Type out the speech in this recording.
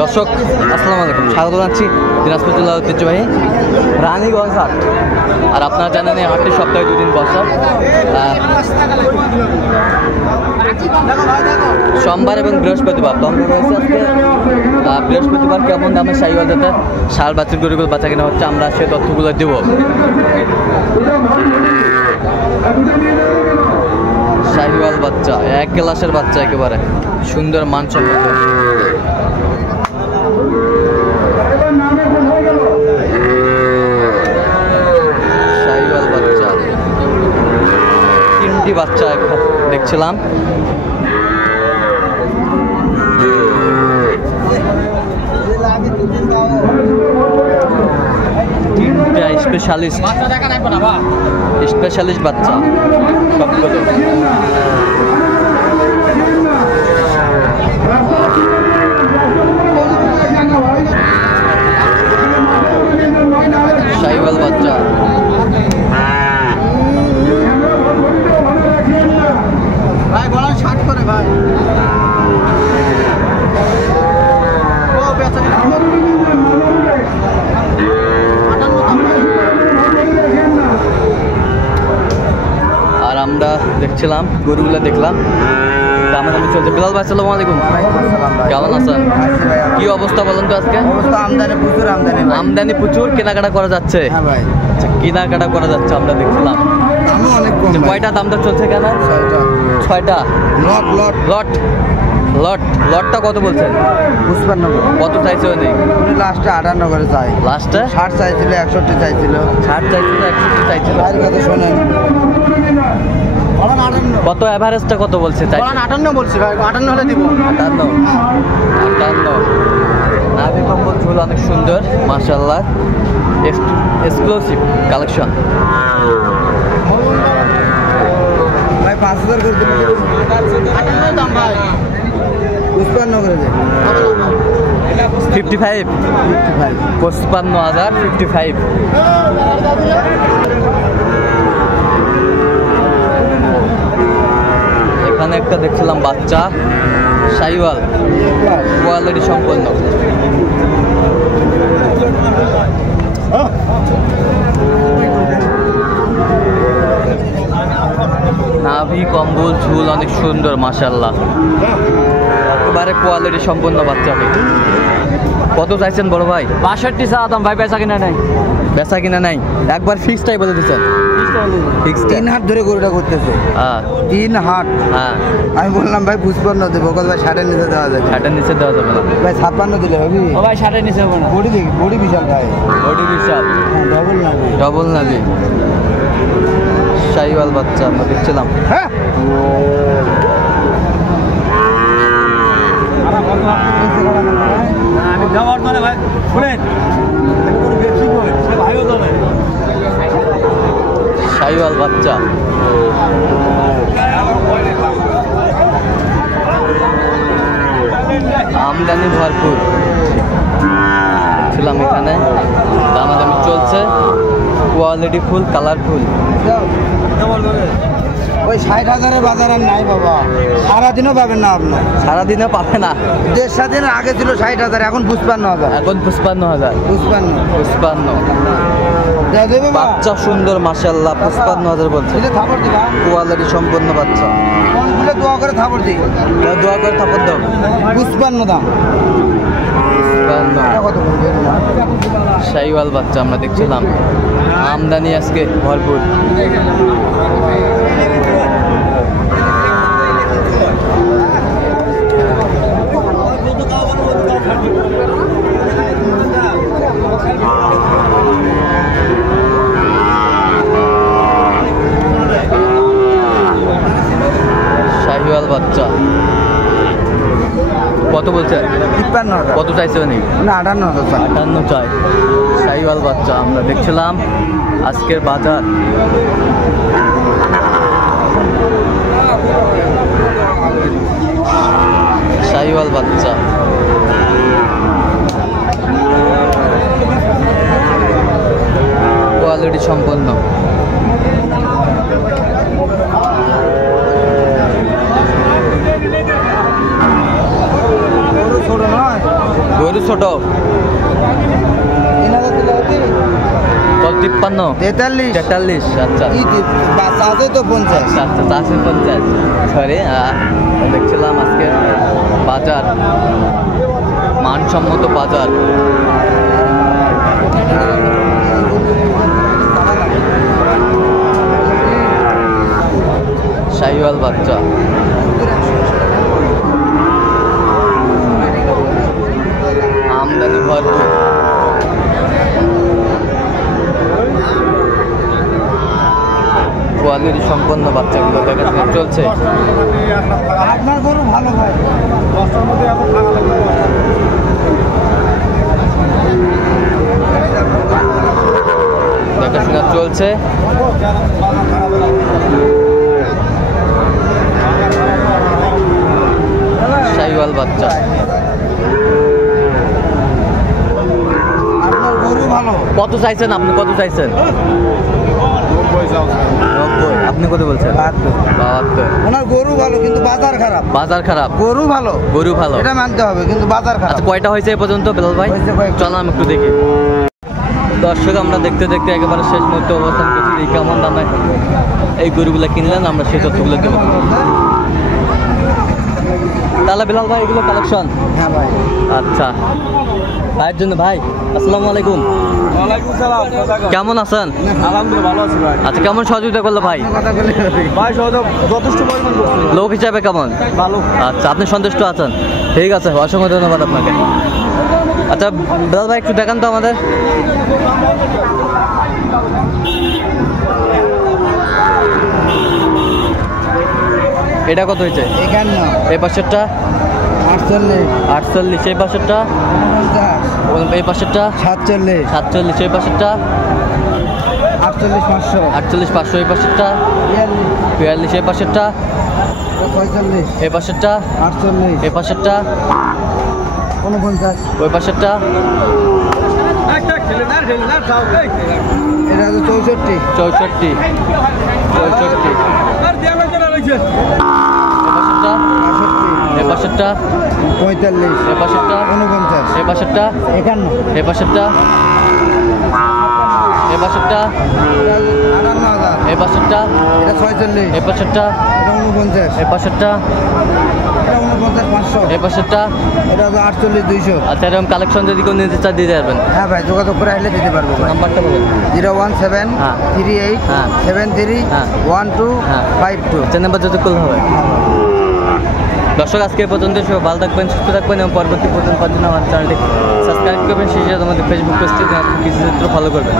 দর্শক আসসালামু আলাইকুম, স্বাগত জানাচ্ছি দিনাজপুর জেলার ঐতিহ্যবাহী রানীগঞ্জ হাট। আর আপনারা জানেন এই হাটটি সপ্তাহে 2 দিন বসে, সোমবার এবং বৃহস্পতিবার। তো আমরা রয়েছে আজকে বৃহস্পতিবার কেমন দামে শাহিওয়াল জাতের ষাঁড় বাছুর গরুগুলো বাচ্চা কেনা হচ্ছে, আমরা সেই তথ্যগুলো দেব। শাহিওয়াল বাচ্চা, 1 ক্লাসের বাচ্চা, একেবারে সুন্দর মানসম্মত। শাহিওয়াল বাচ্চা, 3টি বাচ্চা দেখছিলাম। স্পেশালিস্ট বাচ্চা সবগুলো। শাহিওয়াল বাচ্চা ভাই বলেন 60 করে ভাই। আর আমরা দেখছিলাম গরুগুলো, দেখলাম দামাদামি চলছে। বিলাল ভাই আসসালামু আলাইকুম, কেমন আছেন? কি অবস্থা বলেন তো আজকে? আমদানি প্রচুর, কেনাকাটা করা যাচ্ছে। কেনাকাটা করা যাচ্ছে, আমরা দেখছিলাম। কয়টা দাম দর চলছে কেন? 6টা লটটা কত বলছেন? 55। কত চাইছে? উনি লাস্টে 58 করে চাই। লাস্টে 60 চাইছিল, 61 চাইছিল, 60 চাইছিল, 61 চাইছিল। আর কত শোনেন? কত এভারেজটা কত বলছে? 58 বলছি ভাই, 58 হলে দিব। 58 নাভি কম্বল ঝুল অনেক সুন্দর মাশাআল্লাহ, এক্সক্লুসিভ কালেকশন। ভাই 5000 করে দিন। 58 দাম ভাই, 55 করে দে। 55 55,000 55। এখানে একটা দেখছিলাম বাচ্চা শাহিওয়াল, কোয়ালিটি সম্পন্ন। নাভি কম্বল ঝুল অনেক সুন্দর মাশাআল্লাহ, একেবারে কোয়ালিটি সম্পন্ন বাচ্চা। কত চাইছেন বড় ভাই? 62 চাওয়াতাম ভাই, বেচা কিনা নাই। বেচা কিনা নাই, একবার ফিক্সটাই বলে দিচ্ছেন। 3 হাট ধরে গরুটা করতেছে। 3 হাট। হ্যাঁ, আমি বললাম ভাই 55 দেবো, ভাই 60-এর নিচে দেওয়া যাবে। 60-এর নিচে দেওয়া যাবে না ভাই, 56 দিলে হবে। ও ভাই 60-এর নিচে হবে না। বডি বিশাল ভাই, বডি বিশাল। ডবল নাভি শাহিওয়াল বাচ্চা আমরা দেখছিলাম। হ্যাঁ, শাহিওয়াল বাচ্চা আমদানি ভরপুর ছিলাম। এখানে দামাদামি চলছে, কোয়ালিটি ফুল, কালারফুল। ওই 60,000-এর বাজার আর নাই বাবা, সারাদিনও পাবেন না আপনি, সারাদিনও পাবে না। 1.5 দিন আগে ছিল 60,000, এখন 55,000। এখন 55,000। 55 বাচ্চা সুন্দর মাশাআল্লাহ, 55,000 বলছে। কোয়ালিটি সম্পন্ন বাচ্চা। দোয়া করে থাপড় দিই, দোয়া করে থাপড় দাও। 55 দাম। শাহিওয়াল বাচ্চা আমরা দেখছিলাম, আমদানি আজকে ভরপুর। শাহিওয়াল বাচ্চা কত বলছে? 53,000। কত চাইছে? না 58 চাই। শাহিওয়াল বাচ্চা আমরা দেখছিলাম আজকের বাজার। শাহিওয়াল বাচ্চা কোয়ালিটি সম্পন্ন। গরু ছোট 53 43 আচ্ছা তো 50 আচ্ছা 50 সরি দেখছিলাম আজকে বাজার মানসম্মত বাজার। শাহিওয়াল বাচ্চা আমদানি ভরপুর। কোয়ালিটি সম্পন্ন বাচ্চাগুলো দেখাশোনা চলছে। আপনার গরু ভালো ভাই, দেখাশোনা চলছে। শাহিওয়াল বাচ্চা আপনার গরু ভালো। কত চাইছেন আপনি? কত চাইছেন? 90। আপনি কত বলছেন? 72। ওনার গরু ভালো কিন্তু বাজার খারাপ। বাজার খারাপ। গরু ভালো, গরু ভালো, এটা মানতে হবে, কিন্তু বাজার খারাপ। আচ্ছা কয়টা হয়েছে এ পর্যন্ত বেলাল ভাই? হয়েছে কয়েকটা। চল আমি একটু দেখি। দর্শক আমরা দেখতে দেখতে একেবারে শেষ মুহূর্তে অবস্থান করছি। এই কেমন দামে এই গরুগুলো কিনলেন আমরা সেই তথ্যগুলো দেবো। তাহলে বেলাল ভাই এগুলো কালেকশন? হ্যাঁ ভাই। আচ্ছা ভাইয়ের জন্য। ভাই আসসালামু আলাইকুম। ওয়ালাইকুম সালাম। কেমন আছেন? আলহামদুলিল্লাহ ভালো আছি ভাই। আচ্ছা কেমন সহযোগিতা করলো ভাই? কথা বলে ভাই সহযোগ যথেষ্ট পরিমাণ করছে। লোক হিসাবে কেমন? ভালো। আচ্ছা আপনি সন্তুষ্ট আছেন? ঠিক আছে, অসংখ্য ধন্যবাদ আপনাকে। আচ্ছা বেলাল ভাই একটু দেখান তো আমাদের। এটা কত হয়েছে? 51 এই পাশেরটা 48 48, এই পাশেরটা 49 এই পাশেরটা 47 47, এই পাশেরটা 48 500 48 500, এই পাশেরটা 42, এই পাশেরটা 46 এই পাশেরটা 48 এই পাশেরটা 49 ওই পাশেরটা এটা হচ্ছে 64 64 64 এই পাশেরটা 65 এই পাশেরটা 49 এই পাশেরটা 51 এই পাশেরটা এই পাশেরটা এই পাশেরটা এটা 46 এই পাশেরটা এটা 49 এই পাশেরটা এটা 49 500 এই পাশেরটা এটা হচ্ছে 48 200। আচ্ছা এরকম কালেকশন যদি কেউ নিতে চান দিতে পারবেন? হ্যাঁ ভাই, যোগাযোগ করে আসলে দিতে পারবো ভাই। নাম্বারটা বলুন। 017 হ্যাঁ। 38 হ্যাঁ। 73 হ্যাঁ। 12 হ্যাঁ। 52। যে নাম্বার যত করলে হবে। দর্শক আজকে এ পর্যন্ত সবাই ভালো থাকবেন, সুস্থ থাকবেন এবং পরবর্তী পর্যন্ত আমার চ্যানেলটি সাবস্ক্রাইব করবেন। সেই সাথে আমাদের ফেসবুক পেজটি কিছু চিত্র ফলো করবেন।